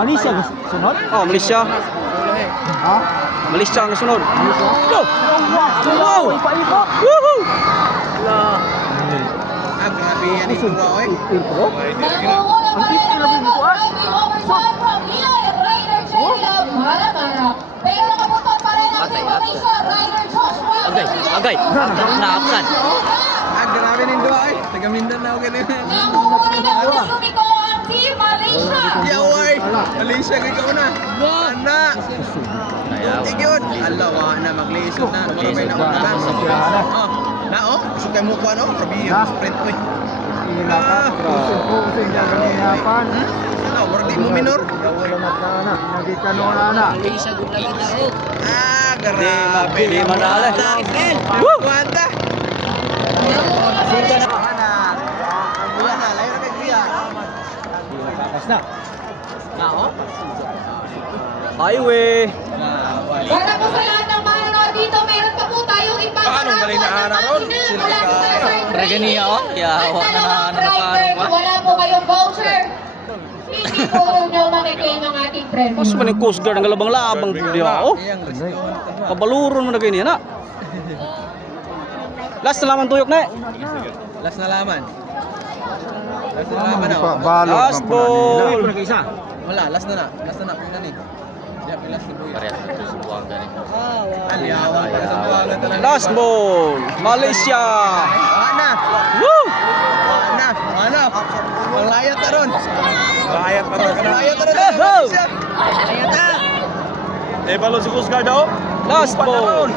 Malaysia sunod? Oh, Malaysia. Ha? Malaysia ang sunod. Go! Wow! Ipa-ipa! Woohoo! Grabe yan ito ba, oy. Ang tip na rin ito, Agay, agay. Naapsan. Grabe nin doa, oy. Taga Mindanao ganun. Yaway! Malaysia kay ka na. Ana! Tigyon! Allah, wala na maglisod na. Marabay na ako na. Na, oh? Gusto kayo mukha, no? Grabe yung sprint, oy. Pusing niya ganyapan. Ano, wardi mo minor? Nagikano na. Grabe. Di manala. Woo! Wanda! Wala, layo na kay Kuya. Tapos na. Highway. Para po sa lahat ng manonood dito, meron pa po tayong Paano galing na ana ron? Reganiya, oh. Yawa na driver, wala po kayong voucher. Hindi po nyo makiklaim ang ating premium. Mas man yung Coast Guard ang galabang-labang di ba? Oh. Kabaluron mo na ganyan na. Last na laman tuyok na. Last na laman. Last na laman na. Last ball. Wala, last na na. Last na na. Pina ni. Diya, last na buhay. Parehas na ito sa buwang galing. Aliyawan para sa buwangan talaga. Last ball. Malaysia. Ana! Woo! Ana! Ana! Ang layat na ron. Layat na ron. Layat na ron. Layat na! Last ball.